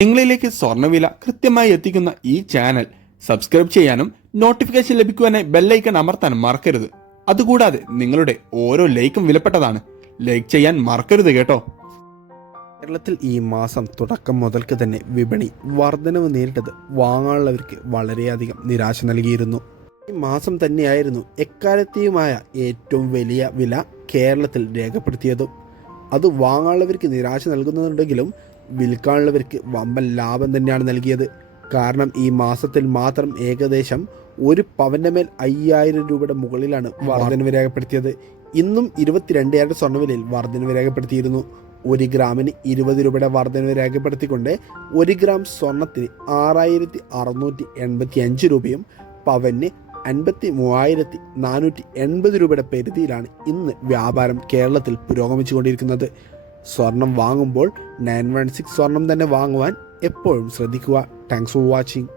നിങ്ങളിലേക്ക് സ്വർണ്ണവില കൃത്യമായി എത്തിക്കുന്ന ഈ ചാനൽ സബ്സ്ക്രൈബ് ചെയ്യാനും നോട്ടിഫിക്കേഷൻ ലഭിക്കുവാനായി ബെല്ലൈക്കൺ അമർത്താനും മറക്കരുത്. അതുകൂടാതെ നിങ്ങളുടെ ഓരോ ലൈക്കും വിലപ്പെട്ടതാണ്. ലൈക്ക് ചെയ്യാൻ മറക്കരുത് കേട്ടോ. കേരളത്തിൽ ഈ മാസം തുടക്കം മുതൽക്ക് തന്നെ വിപണി വർധനവ് നേരിട്ടത് വാങ്ങാനുള്ളവർക്ക് വളരെയധികം നിരാശ നൽകിയിരുന്നു. ഈ മാസം തന്നെയായിരുന്നു എക്കാലത്തെയുമായ ഏറ്റവും വലിയ വില കേരളത്തിൽ രേഖപ്പെടുത്തിയതും. അത് വാങ്ങാനുള്ളവർക്ക് നിരാശ നൽകുന്നുണ്ടെങ്കിലും വിൽക്കാനുള്ളവർക്ക് വമ്പൻ ലാഭം തന്നെയാണ് നൽകിയത്. കാരണം ഈ മാസത്തിൽ മാത്രം ഏകദേശം ഒരു പവന്റെ മേൽ 5000 രൂപയുടെ മുകളിലാണ് വർധനവ് രേഖപ്പെടുത്തിയത്. ഇന്നും 22 സ്വർണ്ണവിലയിൽ വർധനവ് രേഖപ്പെടുത്തിയിരുന്നു. 1 ഗ്രാമിന് 20 രൂപയുടെ വർധനവ് രേഖപ്പെടുത്തിക്കൊണ്ട് 1 ഗ്രാം സ്വർണത്തിന് 6685 രൂപയും പവന് 53,480 രൂപയുടെ പരിധിയിലാണ് ഇന്ന് വ്യാപാരം കേരളത്തിൽ പുരോഗമിച്ചുകൊണ്ടിരിക്കുന്നത്. സ്വർണം വാങ്ങുമ്പോൾ 916 സ്വർണം തന്നെ വാങ്ങുവാൻ എപ്പോഴും ശ്രദ്ധിക്കുക. Thanks for watching.